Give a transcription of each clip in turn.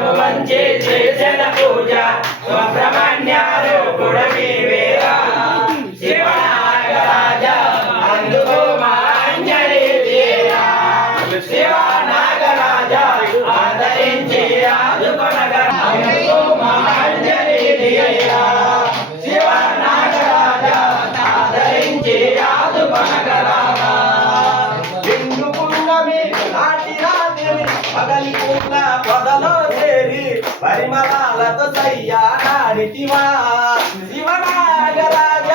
శిరము వంచి చేసిన పూజ. సుబ్రహ్మణ్యాలు పుడమి వేద శివనాగరాజ అందుకు మా అంజలి తీరా. శివనాగరాజ ఆదరించి ఆదుకొనగా అందుకు మా అంజలి తీరా శివనాగరాజ ఆదరించి ఆదుకొనగరా నిన్ను పున్నమి నాటి రాత్రి పగలి పూల పొదలో చేరి పరిమళాలతో సయ్యా నాడితివా శివనాగరాజ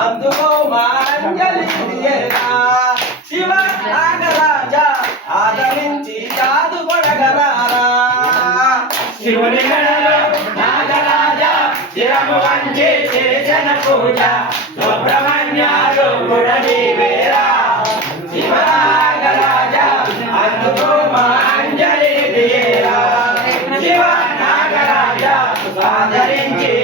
అందుకో మాంజలి శివ నాగరాజ ఆదరించి కాదు కొడగరారా. శివుని గణలో నాగరాజ శిరము వంచి చేసిన పూజ. Subrahma Father in Jesus.